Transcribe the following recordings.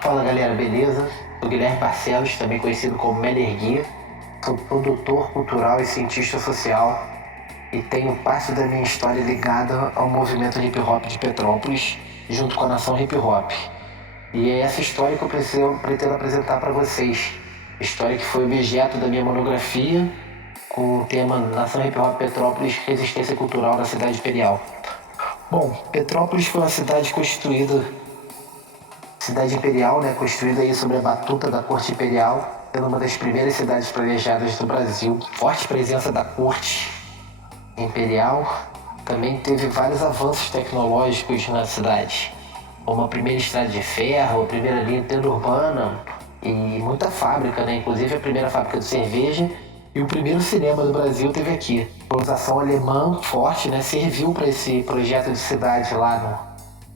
Fala galera, beleza? Sou Guilherme Barcelos, também conhecido como Melerguia. Sou produtor cultural e cientista social e tenho parte da minha história ligada ao movimento hip hop de Petrópolis, junto com a nação hip hop. E é essa história que eu pretendo apresentar para vocês. História que foi objeto da minha monografia com o tema Nação Hip Hop Petrópolis, Resistência Cultural na Cidade Imperial. Bom, Petrópolis foi uma cidade imperial, né, construída aí sobre a batuta da corte imperial, sendo uma das primeiras cidades planejadas do Brasil. Forte presença da corte imperial, também teve vários avanços tecnológicos na cidade, como a primeira estrada de ferro, a primeira linha interurbana e muita fábrica, né, inclusive a primeira fábrica de cerveja e o primeiro cinema do Brasil teve aqui. A colonização alemã forte, né, serviu para esse projeto de cidade lá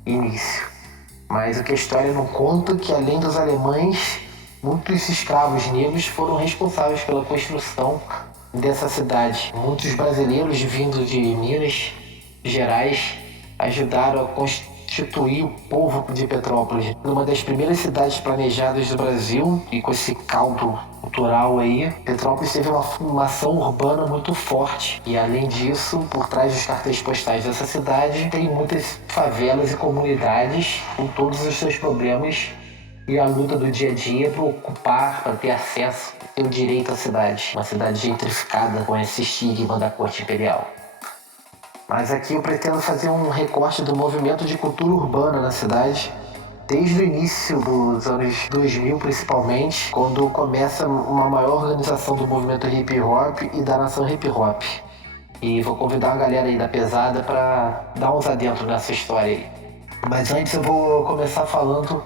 no início. Mas o que a história não conta é que, além dos alemães, muitos escravos negros foram responsáveis pela construção dessa cidade. Muitos brasileiros vindos de Minas Gerais ajudaram a constituir o povo de Petrópolis. Uma das primeiras cidades planejadas do Brasil, e com esse caldo cultural aí, Petrópolis teve uma formação urbana muito forte. E além disso, por trás dos cartões postais dessa cidade, tem muitas favelas e comunidades com todos os seus problemas e a luta do dia a dia para ocupar, para ter acesso, ter o direito à cidade. Uma cidade gentrificada com esse estigma da corte imperial. Mas aqui eu pretendo fazer um recorte do movimento de cultura urbana na cidade, desde o início dos anos 2000 principalmente, quando começa uma maior organização do movimento hip hop e da nação hip hop. E vou convidar a galera aí da pesada para dar uns adentro nessa história aí. Mas antes eu vou começar falando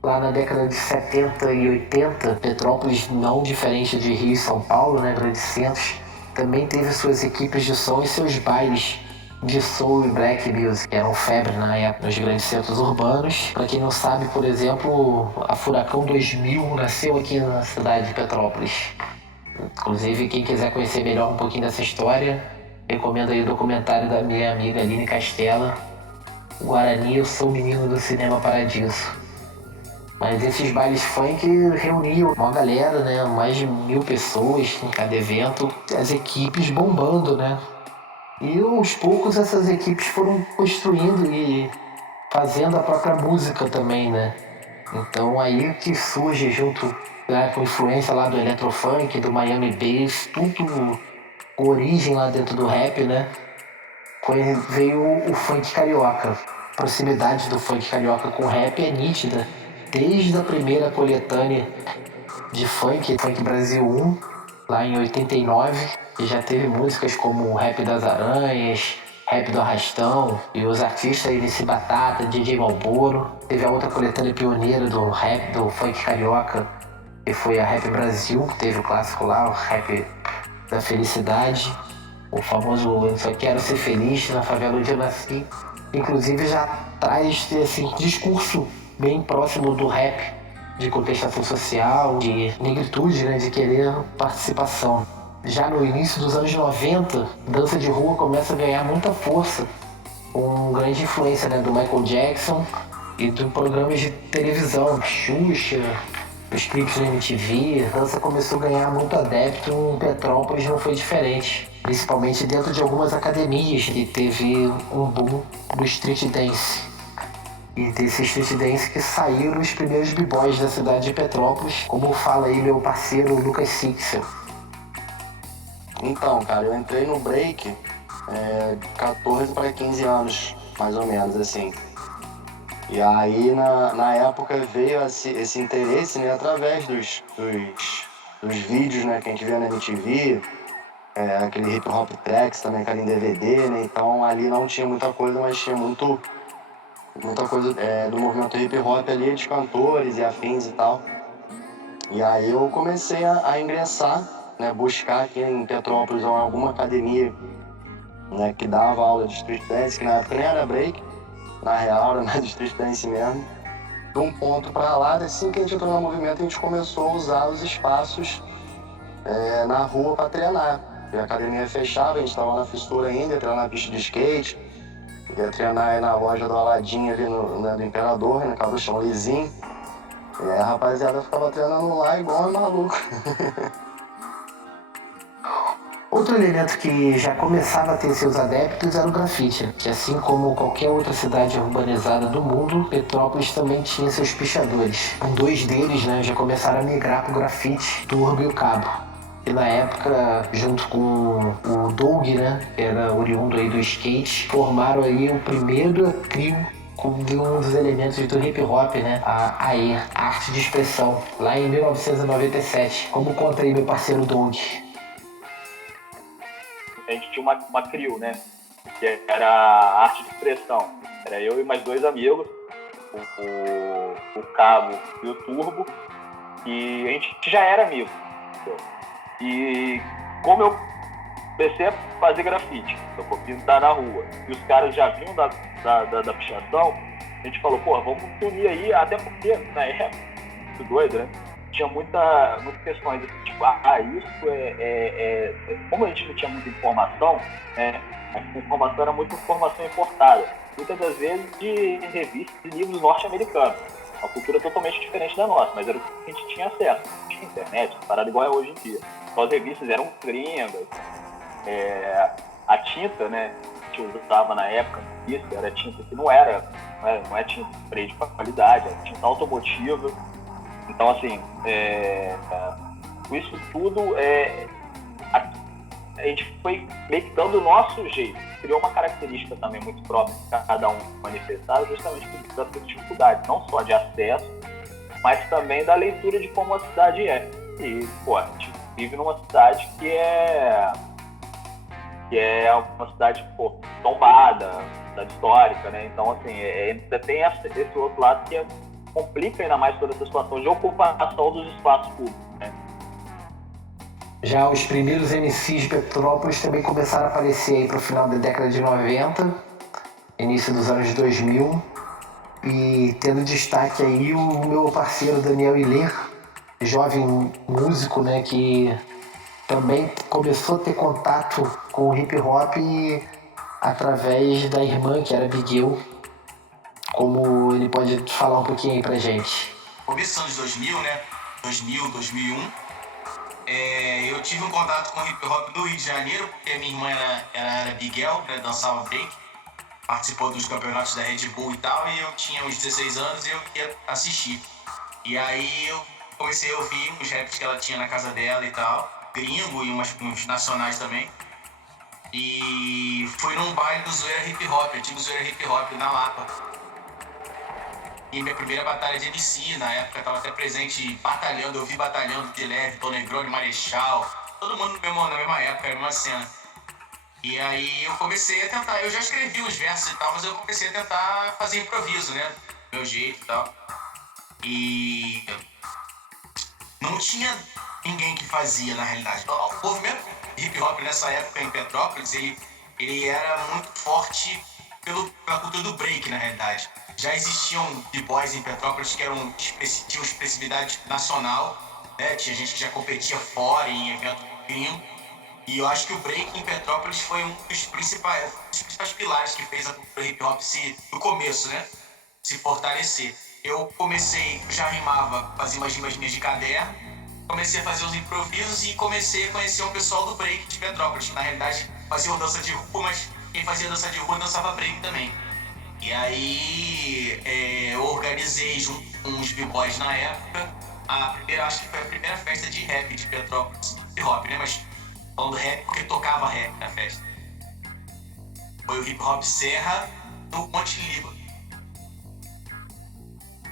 lá na década de 70 e 80, Petrópolis, não diferente de Rio e São Paulo, né, grandes centros, também teve suas equipes de som e seus bailes de soul e black music, que eram febre na época nos grandes centros urbanos. Para quem não sabe, por exemplo, a Furacão 2000 nasceu aqui na cidade de Petrópolis. Inclusive, quem quiser conhecer melhor um pouquinho dessa história, recomendo aí o documentário da minha amiga Aline Castella, Guarani, Eu Sou Menino do Cinema Paradiso. Mas esses bailes funk reuniam uma galera, né? Mais de 1000 pessoas em cada evento, as equipes bombando, né? E aos poucos essas equipes foram construindo e fazendo a própria música também, né? Então aí que surge junto, né, com influência lá do Electrofunk, do Miami Bass, tudo com origem lá dentro do rap, né? Veio o funk carioca. A proximidade do funk carioca com o rap é nítida. Desde a primeira coletânea de funk Brasil 1, lá em 89, que já teve músicas como o Rap das Aranhas, Rap do Arrastão, e os artistas MC Batata, DJ Malboro. Teve a outra coletânea pioneira do rap, do funk carioca, que foi a Rap Brasil, teve o clássico lá, o Rap da Felicidade, o famoso Eu Só Quero Ser Feliz, na favela onde eu nasci. Inclusive já traz esse discurso bem próximo do rap, de contestação social, de negritude, né, de querer participação. Já no início dos anos 90, dança de rua começa a ganhar muita força, com grande influência, né, do Michael Jackson e de programas de televisão, Xuxa, os clipes da MTV. A dança começou a ganhar muito adepto, em Petrópolis não foi diferente, principalmente dentro de algumas academias, que teve um boom do street dance. E desse street dance que saíram os primeiros b-boys da cidade de Petrópolis, como fala aí meu parceiro Lucas Sixel. Então, cara, eu entrei no break 14 para 15 anos, mais ou menos, assim. E aí, na época, veio esse interesse, né, através dos vídeos, né, que a gente via na MTV, aquele hip hop tracks também, que era em DVD, né, então ali não tinha muita coisa, mas tinha muita coisa do movimento hip hop ali, de cantores e afins e tal. E aí eu comecei a ingressar, né, buscar aqui em Petrópolis alguma academia, né, que dava aula de street dance, que na época nem era break, na real era mais de street dance mesmo. de um ponto para lá, assim que a gente entrou no movimento, a gente começou a usar os espaços na rua para treinar. E a academia fechava, a gente estava na fissura ainda, ia treinar na pista de skate, ia treinar aí na loja do Aladim ali do Imperador, na casa do chão lisinho. E aí a rapaziada ficava treinando lá igual um maluco. Outro elemento que já começava a ter seus adeptos era o grafite, que assim como qualquer outra cidade urbanizada do mundo, Petrópolis também tinha seus pichadores. Dois deles, né, já começaram a migrar para o grafite, Turbo e o Cabo. E na época, junto com o Doug, né, que era oriundo aí do skate, formaram aí o primeiro trio com um dos elementos do hip hop, né, a AE, Arte de Expressão, lá em 1997. Como conta aí meu parceiro Doug? A gente tinha uma crew, né? Que era a arte de expressão. Era eu e mais dois amigos, o Cabo e o Turbo, e a gente já era amigo. E como eu comecei a fazer grafite, eu vou pintar na rua, e os caras já vinham da pichação, a gente falou, pô, vamos se unir aí, até porque na época, muito doido, né? Tinha muitas questões assim, tipo, isso como a gente não tinha muita informação, né, a informação era muita informação importada, muitas das vezes de revistas e livros norte-americanos, uma cultura totalmente diferente da nossa, mas era o que a gente tinha acesso, não tinha internet, parada igual é hoje em dia, então as revistas eram gringas, a tinta, né, que eu usava na época, isso era tinta que não é tinta spray de qualidade, era tinta automotiva. Então, assim, isso tudo a gente foi meio que dando o nosso jeito. Criou uma característica também muito própria que cada um manifestava, justamente por das dificuldades, não só de acesso, mas também da leitura de como a cidade é. E, pô, a gente vive numa cidade que é uma cidade, pô, tombada, cidade histórica, né? Então, assim, ainda tem esse outro lado que complica ainda mais toda essa situação de ocupação dos espaços públicos, né? Já os primeiros MCs de Petrópolis também começaram a aparecer aí pro final da década de 90, início dos anos 2000, e tendo destaque aí o meu parceiro Daniel Iler, jovem músico, né, que também começou a ter contato com o hip hop através da irmã, que era Miguel. Como ele pode falar um pouquinho aí pra gente? Começo dos anos 2000, né? 2000, 2001. Eu tive um contato com o hip hop do Rio de Janeiro, porque a minha irmã era Miguel, né? Dançava break, participou dos campeonatos da Red Bull e tal, e eu tinha uns 16 anos e eu ia assistir. E aí eu comecei a ouvir uns raps que ela tinha na casa dela e tal, gringo e uns nacionais também. E fui num baile do Zoeira Hip Hop, antigo Zoeira Hip Hop na Lapa. E minha primeira batalha de MC, na época eu tava até presente batalhando, eu vi batalhando de leve, Tom Negroni, Marechal, todo mundo na mesma época, na mesma cena. E aí eu comecei a tentar, eu já escrevi uns versos e tal, mas eu comecei a tentar fazer improviso, né? Do meu jeito e tal. E não tinha ninguém que fazia, na realidade. O movimento hip hop nessa época em Petrópolis, ele era muito forte pela cultura do break, na realidade. Já existiam b-boys em Petrópolis que tinham expressividade nacional, né? Tinha gente que já competia fora em evento gringo. E eu acho que o break em Petrópolis foi um dos principais pilares que fez a cultura hip hop no começo, né? Se fortalecer. Eu já rimava, fazia umas rimas minhas de caderno, comecei a fazer os improvisos e comecei a conhecer o pessoal do break de Petrópolis, que na realidade fazia dança de rua, mas quem fazia dança de rua dançava break também. E aí eu organizei junto com uns b-boys na época, acho que foi a primeira festa de rap de Petrópolis, hip hop, né? Mas falando rap porque tocava rap na festa. Foi o Hip Hop Serra no Monte Líbano.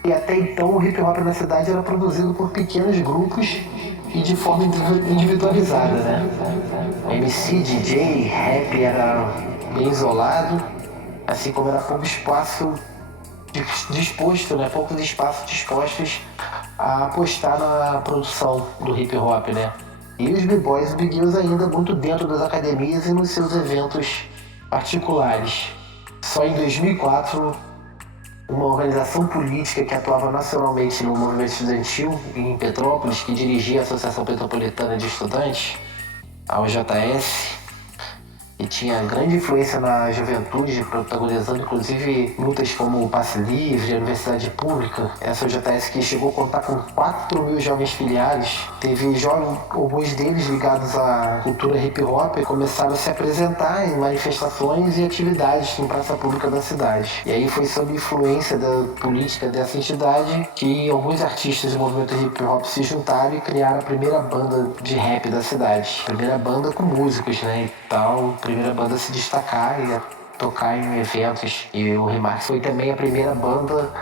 E até então o hip hop na cidade era produzido por pequenos grupos e de forma individualizada, né? MC, DJ, rap era bem isolado, assim como era pouco espaço disposto, né? Poucos espaços dispostos a apostar na produção do hip hop, né? E os b-boys e b-girls ainda muito dentro das academias e nos seus eventos particulares. Só em 2004 uma organização política que atuava nacionalmente no movimento estudantil em Petrópolis, que dirigia a Associação Petropolitana de Estudantes, a OJS, e tinha grande influência na juventude, protagonizando inclusive lutas como o Passe Livre, a Universidade Pública. Essa OJS que chegou a contar com 4 mil jovens filiados, teve alguns deles ligados à cultura hip hop e começaram a se apresentar em manifestações e atividades em praça pública da cidade. E aí foi sob influência da política dessa entidade que alguns artistas do movimento hip hop se juntaram e criaram a primeira banda de rap da cidade. Primeira banda com músicos, né, e tal. Primeira banda a se destacar e a tocar em eventos. E o Remarks foi também a primeira banda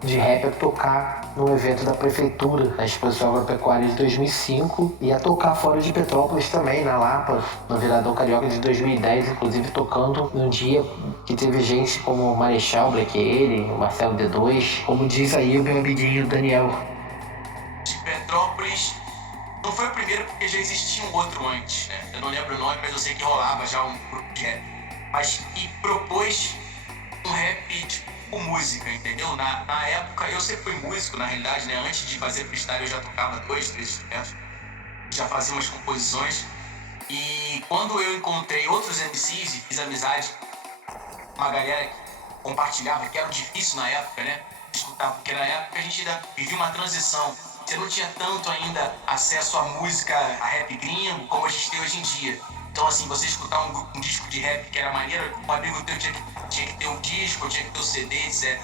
de rap a tocar num evento da prefeitura, na Exposição Agropecuária de 2005, e a tocar fora de Petrópolis também, na Lapa, no Viradão Carioca de 2010, inclusive tocando num dia que teve gente como o Marechal, Black Alien, o Marcelo D2, como diz aí o meu amiguinho Daniel. De Petrópolis não foi o primeiro porque já existia um outro antes, né? Eu não lembro o nome, mas eu sei que rolava já um grupo de rap. Mas que propôs um rap tipo música, entendeu? Na época, eu sempre fui músico, na realidade, né? Antes de fazer freestyle eu já tocava 2, 3 instrumentos, já fazia umas composições. E quando eu encontrei outros MCs e fiz amizade com uma galera que compartilhava, que era difícil na época, né? Escutar, porque na época a gente ainda vivia uma transição. Você não tinha tanto ainda acesso à música, a rap gringo, como a gente tem hoje em dia. Então, assim, você escutar um disco de rap que era maneiro, um amigo teu tinha que ter um disco, tinha que ter um CD, etc.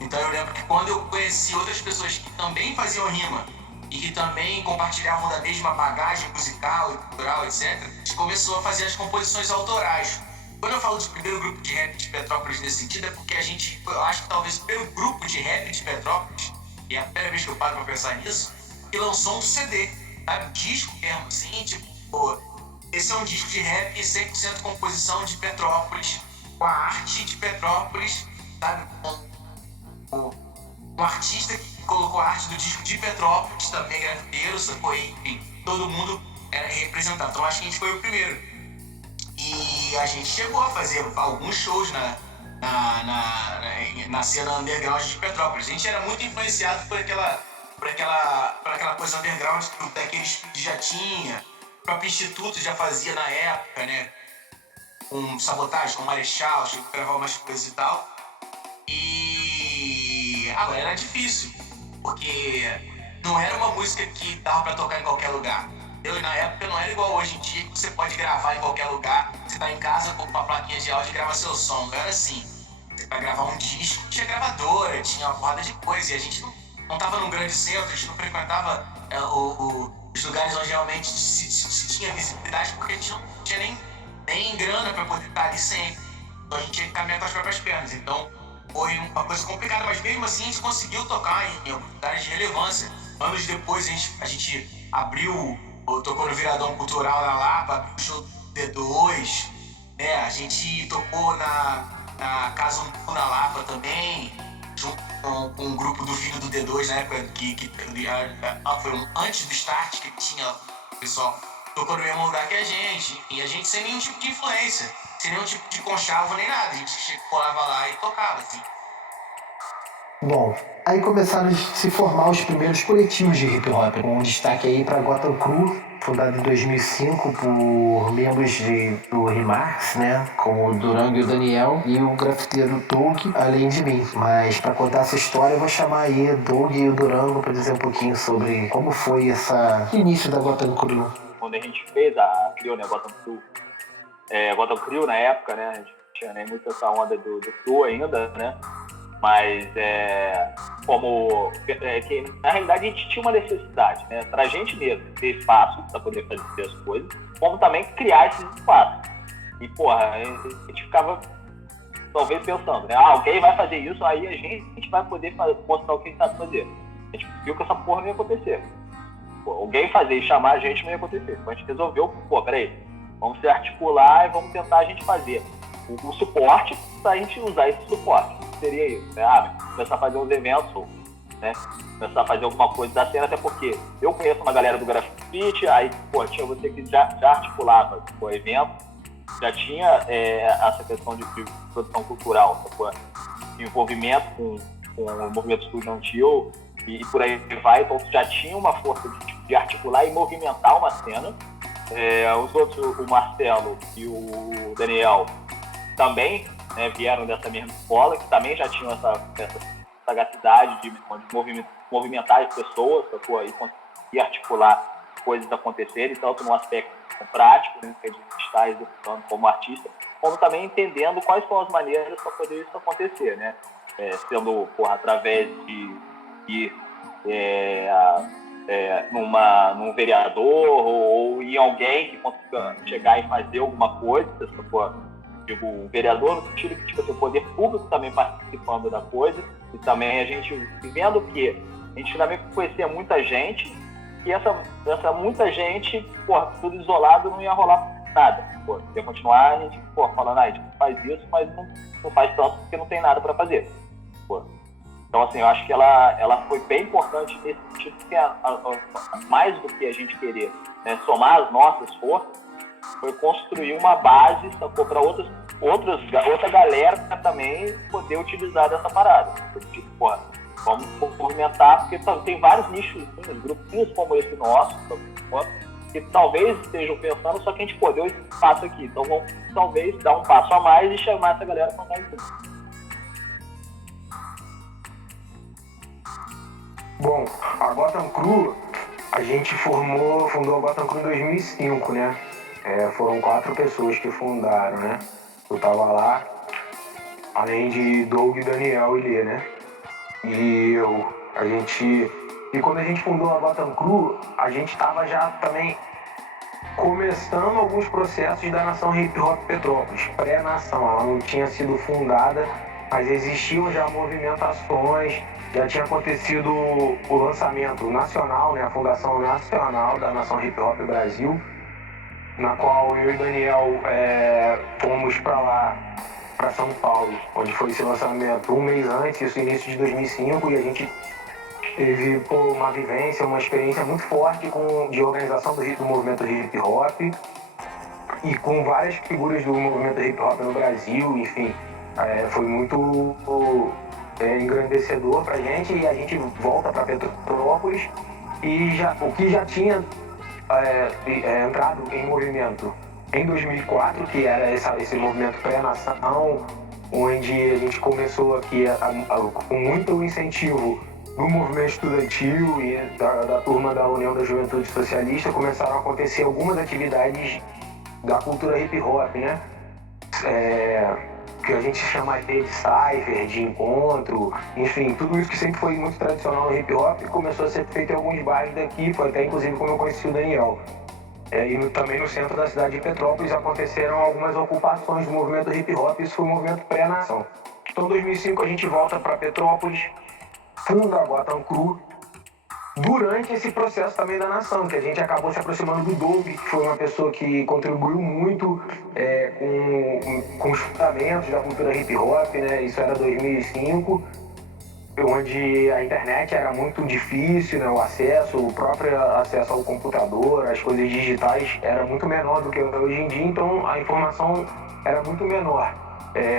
Então, eu lembro que quando eu conheci outras pessoas que também faziam rima e que também compartilhavam da mesma bagagem musical e cultural, etc., a gente começou a fazer as composições autorais. Quando eu falo de primeiro grupo de rap de Petrópolis nesse sentido, é porque eu acho que talvez o primeiro grupo de rap de Petrópolis, e é a primeira vez que eu paro pra pensar nisso, que lançou um CD, sabe? Um disco mesmo, assim, tipo, pô, esse é um disco de rap 100% composição de Petrópolis, com a arte de Petrópolis, sabe? Com um artista que colocou a arte do disco de Petrópolis, também grafiteiro, sacou? Enfim, todo mundo era representado. Então acho que a gente foi o primeiro. E a gente chegou a fazer alguns shows na cena underground de Petrópolis. A gente era muito influenciado por aquela coisa underground daqueles que já tinha. O próprio Instituto já fazia na época, né? Com Sabotagem, com Marechal, chegou a gravar umas coisas e tal. E agora era difícil, porque não era uma música que dava pra tocar em qualquer lugar. Na época não era igual hoje em dia, que você pode gravar em qualquer lugar. Você tá em casa com uma plaquinha de áudio e grava seu som. Não era assim. Pra gravar um disco tinha gravadora, tinha uma porrada de coisa. E a gente não tava num grande centro, a gente não frequentava os lugares onde realmente se tinha visibilidade, porque a gente não tinha nem grana pra poder estar ali sempre. Então a gente tinha que caminhar com as próprias pernas. Então foi uma coisa complicada, mas mesmo assim a gente conseguiu tocar em lugares de relevância. Anos depois a gente tocou no Viradão Cultural na Lapa, abriu o show do D2, né? A gente tocou na Casa Umbu na Lapa também, junto com um grupo do filho do D2 na época que foi antes do start, que tinha o pessoal tocou no mesmo lugar que a gente, e a gente sem nenhum tipo de influência, sem nenhum tipo de conchavo nem nada, a gente colava lá e tocava, assim. Bom, aí começaram a se formar os primeiros coletivos de hip hop, com destaque aí para Gotham Crew, fundado em 2005 por membros do Remarks, né, como o Durango e o Daniel, e o grafiteiro Doug, além de mim. Mas para contar essa história eu vou chamar aí Doug e o Durango para dizer um pouquinho sobre como foi o início da Gotham Crew. Quando a gente criou, né, Gotham Crew, Gotham Crew na época, né, a gente não tinha nem muito essa onda do Crew ainda, né, mas que na realidade a gente tinha uma necessidade, né, pra gente mesmo ter espaço para poder fazer as coisas, como também criar esses espaços. E porra, a gente ficava talvez pensando, né, alguém vai fazer isso, aí a gente vai poder mostrar o que a gente sabe fazer. A gente viu que essa porra não ia acontecer. Alguém fazer e chamar a gente não ia acontecer. Então a gente resolveu, peraí, vamos se articular e vamos tentar a gente fazer o suporte pra gente usar esse suporte. Seria isso, né? Começar a fazer uns eventos, né? Começar a fazer alguma coisa da cena, até porque eu conheço uma galera do grafite, aí, tinha você que já articulava o evento, já tinha essa questão de produção cultural, envolvimento com o movimento estudantil e por aí vai, então já tinha uma força de articular e movimentar uma cena. Os outros, o Marcelo e o Daniel, também, né, vieram dessa mesma escola, que também já tinham essa sagacidade de movimentar as pessoas e articular coisas acontecerem, tanto no aspecto prático, né, que a gente está executando como artista, como também entendendo quais são as maneiras para poder isso acontecer, né? Sendo através de ir num vereador ou em alguém que consiga chegar e fazer alguma coisa, tipo, o vereador no sentido que tipo, o poder público também participando da coisa, e também a gente vendo que a gente também conhecia muita gente, e essa muita gente, tudo isolado, não ia rolar nada. Ia continuar a gente falando, a gente faz isso, mas não faz tanto porque não tem nada para fazer. Então, assim, eu acho que ela foi bem importante nesse sentido, que mais do que a gente querer, né, somar as nossas forças, foi construir uma base para outra galera também poder utilizar dessa parada. Tipo, vamos movimentar, porque tem vários nichos, grupinhos como esse nosso, que talvez estejam pensando, só que a gente deu esse passo aqui. Então vamos talvez dar um passo a mais e chamar essa galera para andar junto. Bom, a Gotham Crew, a gente fundou a Gotham Crew em 2005, né? Foram 4 pessoas que fundaram, né? Eu tava lá, além de Doug, Daniel e Lê, né? E quando a gente fundou a Gotham Crew, a gente tava já também começando alguns processos da Nação Hip Hop Petrópolis, pré-nação. Ela não tinha sido fundada, mas existiam já movimentações, já tinha acontecido o lançamento nacional, né, a fundação nacional da Nação Hip Hop Brasil, na qual eu e Daniel fomos para lá, para São Paulo, onde foi esse lançamento um mês antes, isso início de 2005, e a gente teve uma vivência, uma experiência muito forte de organização do movimento hip hop e com várias figuras do movimento hip hop no Brasil, enfim, foi muito engrandecedor pra gente, e a gente volta para Petrópolis e o que já tinha entrado em movimento em 2004, que era esse movimento pré-nação, onde a gente começou aqui com muito incentivo do movimento estudantil e da turma da União da Juventude Socialista, começaram a acontecer algumas atividades da cultura hip hop, né? Que a gente chama de cypher, de encontro, enfim, tudo isso que sempre foi muito tradicional no hip hop começou a ser feito em alguns bairros daqui, foi até inclusive como eu conheci o Daniel. E também no centro da cidade de Petrópolis aconteceram algumas ocupações do movimento hip hop, isso foi um movimento pré-nação. Então em 2005 a gente volta para Petrópolis, funda a Gotham Crew, durante esse processo também da nação, que a gente acabou se aproximando do Doug, que foi uma pessoa que contribuiu muito com os fundamentos da cultura hip hop, né? Isso era 2005, onde a internet era muito difícil, né? O próprio acesso ao computador, as coisas digitais era muito menor do que hoje em dia, então a informação era muito menor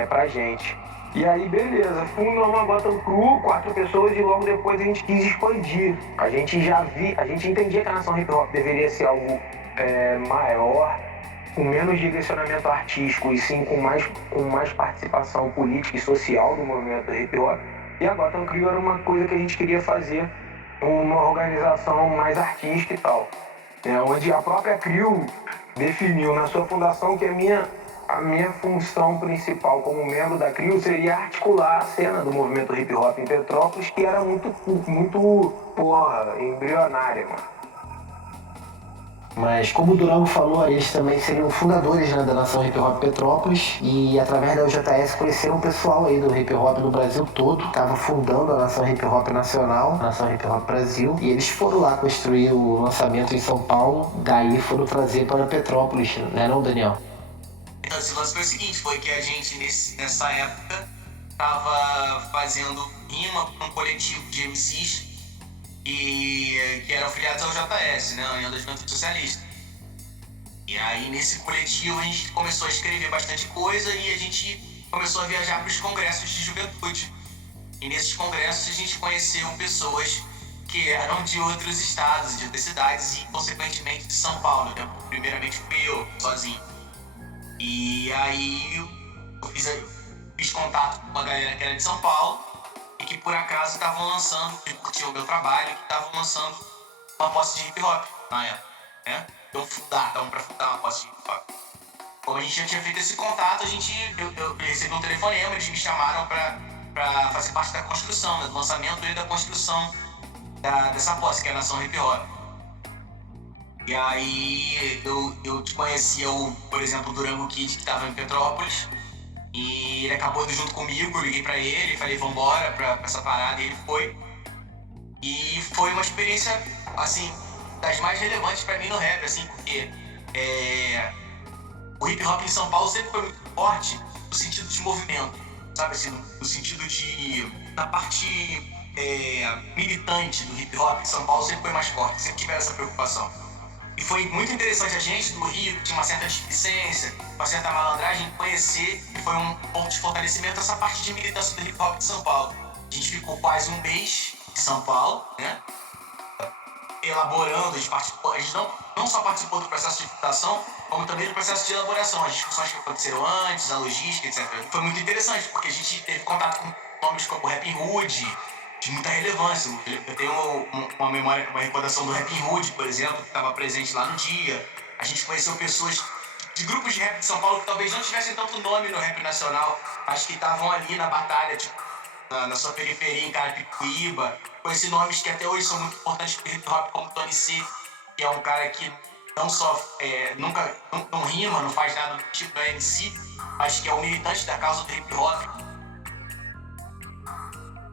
pra gente. E aí, beleza, fundamos a Gotham Crew, 4 pessoas, e logo depois a gente quis expandir. A gente entendia que a nação hip hop deveria ser algo maior, com menos direcionamento artístico e sim com mais participação política e social do movimento hip hop. E a Gotham Crew era uma coisa que a gente queria fazer, uma organização mais artística e tal. Onde a própria Crew definiu na sua fundação que a minha função principal como membro da CRIO seria articular a cena do movimento hip hop em Petrópolis, que era muito embrionária, mano. Mas como o Durango falou, eles também seriam fundadores, né, da Nação Hip Hop Petrópolis, e através da UJS conheceram o pessoal aí do hip hop no Brasil todo, estava fundando a Nação Hip Hop Nacional, a Nação Hip Hop Brasil, e eles foram lá construir o lançamento em São Paulo, daí foram trazer para Petrópolis, né, não, Daniel? Então, esse lance foi o seguinte, foi que a gente nessa época estava fazendo rima para um coletivo de MCs que eram afiliados ao JS, né, a União da Juventude Socialista. E aí nesse coletivo a gente começou a escrever bastante coisa e a gente começou a viajar para os congressos de juventude. E nesses congressos a gente conheceu pessoas que eram de outros estados, de outras cidades e, consequentemente, de São Paulo, né? Primeiramente fui eu, sozinho. E aí eu fiz contato com uma galera que era de São Paulo e que, por acaso, estavam lançando, que curtiam o meu trabalho, que estavam lançando uma posse de hip hop na época, né? Estavam para fundar uma posse de hip hop. Como a gente já tinha feito esse contato, eu recebi um telefonema, eles me chamaram para fazer parte da construção, né, do lançamento e da construção dessa posse, que é a Nação Hip Hop. E aí eu conhecia, por exemplo, o Durango Kid, que estava em Petrópolis, e ele acabou indo junto comigo, eu liguei para ele, falei, vambora pra essa parada, e ele foi. E foi uma experiência, assim, das mais relevantes para mim no rap, assim, porque o hip hop em São Paulo sempre foi muito forte no sentido de movimento, sabe assim, no sentido da parte militante do hip hop em São Paulo sempre foi mais forte, sempre tiveram essa preocupação. E foi muito interessante a gente do Rio, que tinha uma certa displicência, uma certa malandragem, conhecer, e foi um ponto de fortalecimento essa parte de militância do hip hop de São Paulo. A gente ficou quase um mês em São Paulo, né? Elaborando, a gente não só participou do processo de votação, como também do processo de elaboração, as discussões que aconteceram antes, a logística, etc. Foi muito interessante, porque a gente teve contato com nomes como Rappin' Hood, de muita relevância. Eu tenho uma memória, uma recordação do Rappin' Hood, por exemplo, que estava presente lá no dia. A gente conheceu pessoas de grupos de rap de São Paulo que talvez não tivessem tanto nome no rap nacional, mas que estavam ali na batalha, tipo, na sua periferia, em Carapicuíba. Conheci nomes que até hoje são muito importantes para o hip hop, como Tony C, que é um cara que não só nunca não rima, não faz nada do tipo da MC, mas que é um militante da causa do hip hop.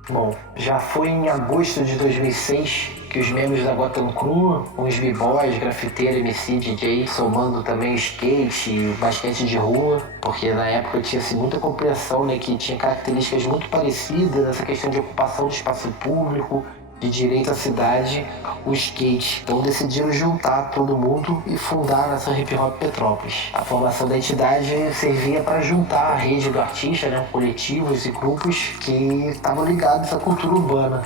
Bom, já foi em agosto de 2006 que os membros da Gotham Crew, os b-boys, grafiteiro, MC, DJ, somando também o skate e o basquete de rua, porque na época tinha-se muita compreensão, né, que tinha características muito parecidas nessa questão de ocupação do espaço público, de direito à cidade, o skate. Então decidiram juntar todo mundo e fundar a Nação Hip Hop Petrópolis. A formação da entidade servia para juntar a rede do artista, né, coletivos e grupos que estavam ligados à cultura urbana.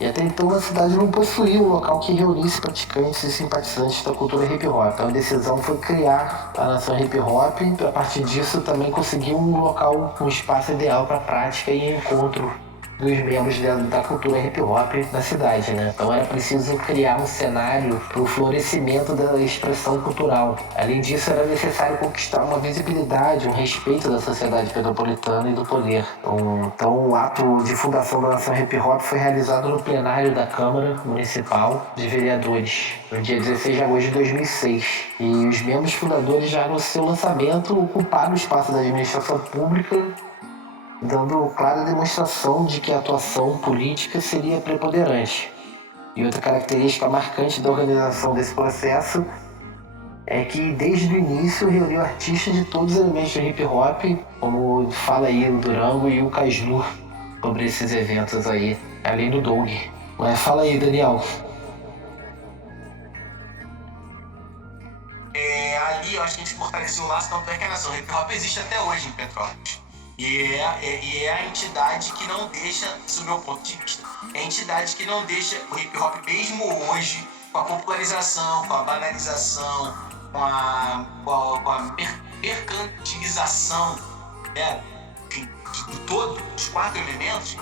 E até então a cidade não possuía um local que reunisse praticantes e simpatizantes da cultura hip hop. Então a decisão foi criar a Nação Hip Hop e a partir disso também conseguir um local, um espaço ideal para prática e encontro dos membros da cultura hip hop na cidade, né? Então era preciso criar um cenário para o florescimento da expressão cultural. Além disso, era necessário conquistar uma visibilidade, um respeito da sociedade petropolitana e do poder. Então o ato de fundação da Nação Hip Hop foi realizado no plenário da Câmara Municipal de Vereadores, no dia 16 de agosto de 2006. E os membros fundadores, já no seu lançamento, ocuparam o espaço da administração pública, dando clara demonstração de que a atuação política seria preponderante. E outra característica marcante da organização desse processo é que desde o início reuniu artistas de todos os elementos do hip hop, como fala aí o Durango e o Caslu sobre esses eventos aí, além do Doug. Mas fala aí, Daniel. Ali eu acho que a gente fortaleceu o laço, tanto é que a Nação Hip Hop existe até hoje em Petrópolis. E é a entidade que não deixa, isso é o meu ponto de vista, é a entidade que não deixa o hip hop, mesmo hoje, com a popularização, com a banalização, com a mercantilização, né, de todos os 4 elementos,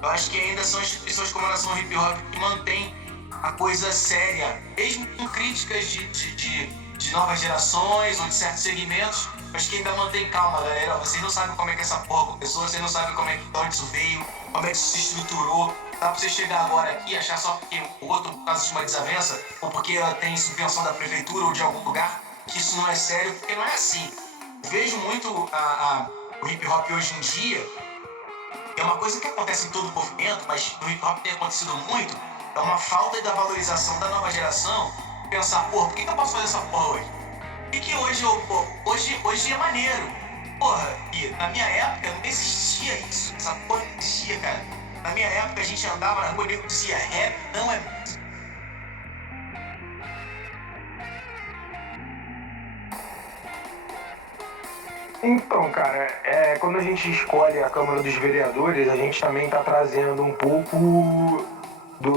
eu acho que ainda são instituições como a Nação Hip Hop que mantém a coisa séria, mesmo com críticas de novas gerações ou de certos segmentos, mas que ainda mantém calma, galera. Vocês não sabem como é que essa porra começou, vocês não sabem como é que de onde isso veio, como é que isso se estruturou. Dá pra você chegar agora aqui e achar só porque o outro, por causa de uma desavença, ou porque tem subvenção da prefeitura ou de algum lugar, que isso não é sério, porque não é assim. Vejo muito o hip hop hoje em dia, é uma coisa que acontece em todo o movimento, mas no hip hop tem acontecido muito, é uma falta da valorização da nova geração. Pensar, porra, por que eu posso fazer essa porra hoje? Por que hoje é maneiro? Porra, e na minha época não existia isso. Essa porra não existia, cara. Na minha época a gente andava na rua e dizia rap não é música. Então, cara, quando a gente escolhe a Câmara dos Vereadores, a gente também está trazendo um pouco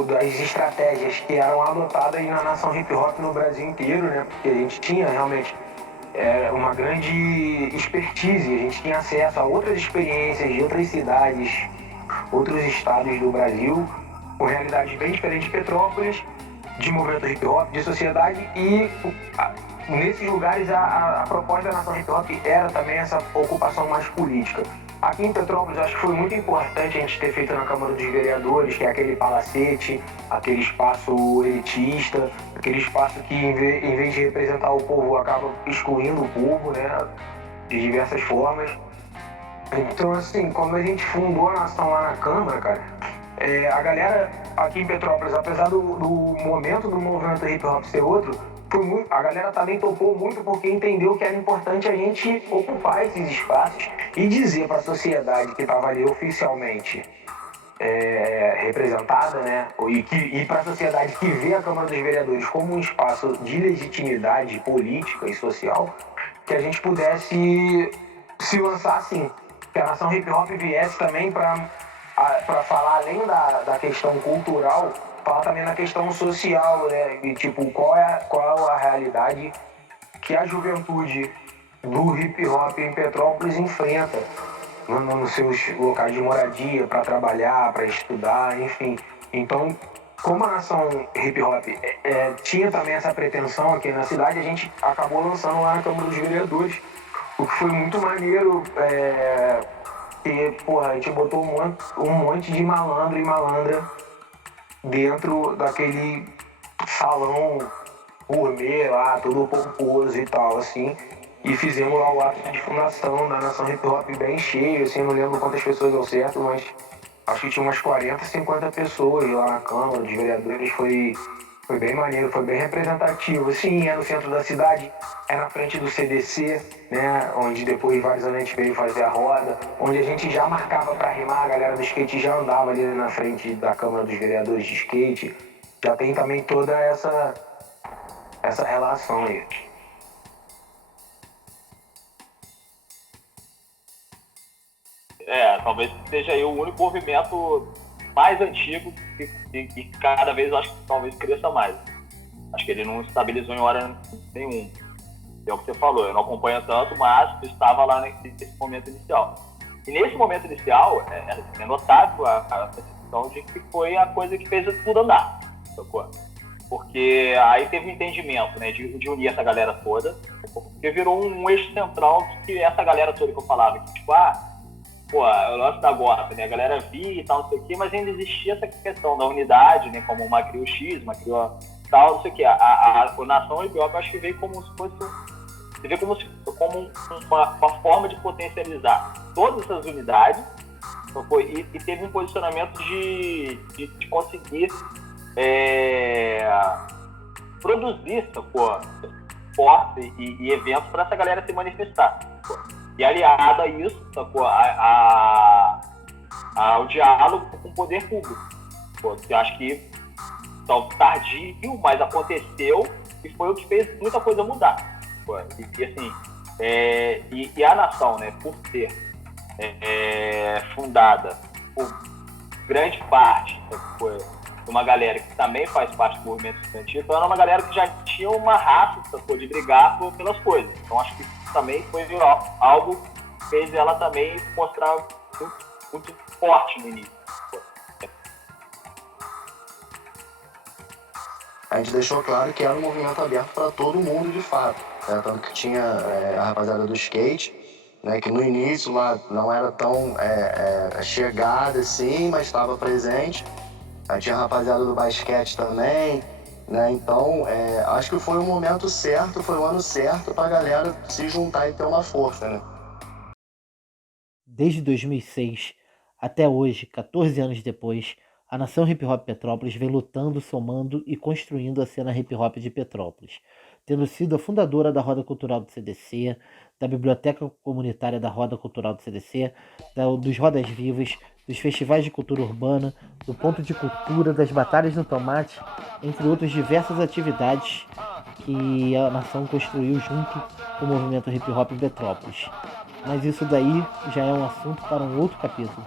das estratégias que eram adotadas aí na nação hip hop no Brasil inteiro, né? Porque a gente tinha realmente uma grande expertise, a gente tinha acesso a outras experiências de outras cidades, outros estados do Brasil, com realidades bem diferentes de Petrópolis, de movimento hip hop, de sociedade, e nesses lugares a proposta da nação hip hop era também essa ocupação mais política. Aqui em Petrópolis, acho que foi muito importante a gente ter feito na Câmara dos Vereadores, que é aquele palacete, aquele espaço elitista, aquele espaço que, em vez de representar o povo, acaba excluindo o povo, né, de diversas formas. Então, assim, quando a gente fundou a nação lá na Câmara, cara, a galera aqui em Petrópolis, apesar do momento do movimento hip hop ser outro, a galera também topou muito porque entendeu que era importante a gente ocupar esses espaços e dizer para a sociedade que estava ali oficialmente representada, né? E para a sociedade que vê a Câmara dos Vereadores como um espaço de legitimidade política e social, que a gente pudesse se lançar assim, que a nação hip hop viesse também para falar além da questão cultural, falar também na questão social, né? E tipo, qual é a realidade que a juventude do hip hop em Petrópolis enfrenta nos seus locais de moradia, para trabalhar, para estudar, enfim. Então, como a nação hip hop tinha também essa pretensão aqui na cidade, a gente acabou lançando lá na Câmara dos Vereadores, o que foi muito maneiro, porque, porra, a gente botou um monte de malandro e malandra dentro daquele salão gourmet lá, todo pomposo e tal, assim, e fizemos lá o ato de fundação da nação hip hop bem cheio, assim, não lembro quantas pessoas deu certo, mas acho que tinha umas 40, 50 pessoas lá na Câmara dos Vereadores, foi bem maneiro, foi bem representativo. Sim, é no centro da cidade, é na frente do CDC, né, onde depois vários anos a gente veio fazer a roda, onde a gente já marcava para rimar, a galera do skate já andava ali na frente da Câmara dos Vereadores de skate. Já tem também toda essa relação aí. Talvez seja aí o único movimento mais antigo e cada vez eu acho que talvez cresça mais. Acho que ele não estabilizou em hora nenhuma. É o que você falou, eu não acompanho tanto, mas estava lá nesse momento inicial. E nesse momento inicial, é notável a percepção de que foi a coisa que fez tudo andar, sacou? Porque aí teve um entendimento, né, de unir essa galera toda, porque virou um eixo central que essa galera toda que eu falava, que tipo, o lance da gota, né? A galera via e tal, não sei o quê, mas ainda existia essa questão da unidade, né? Como uma criou X, uma criou tal, não sei o quê. A nação hip hop, eu acho que veio como se fosse uma forma de potencializar todas essas unidades, e teve um posicionamento de conseguir produzir, esporte e eventos para essa galera se manifestar. E aliado a isso, ao diálogo com o poder público. Eu acho que tardio, mas aconteceu e foi o que fez muita coisa mudar. E a nação, né, por ser fundada por grande parte de uma galera que também faz parte do movimento estudantil, então era uma galera que já tinha uma raça de brigar pelas coisas. Então acho que também foi algo que fez ela também mostrar muito forte no início. A gente deixou claro que era um movimento aberto para todo mundo de fato, né? Tanto que tinha a rapaziada do skate, né, que no início lá não era tão chegada assim, mas estava presente. Aí tinha a rapaziada do basquete também, né? Então, acho que foi o momento certo, foi o ano certo pra galera se juntar e ter uma força, né? Desde 2006 até hoje, 14 anos depois, a nação hip hop Petrópolis vem lutando, somando e construindo a cena hip hop de Petrópolis, tendo sido a fundadora da Roda Cultural do CDC, da Biblioteca Comunitária da Roda Cultural do CDC, dos Rodas Vivas, dos festivais de cultura urbana, do Ponto de Cultura, das Batalhas no Tomate, entre outras diversas atividades que a nação construiu junto com o movimento hip hop em Petrópolis. Mas isso daí já é um assunto para um outro capítulo.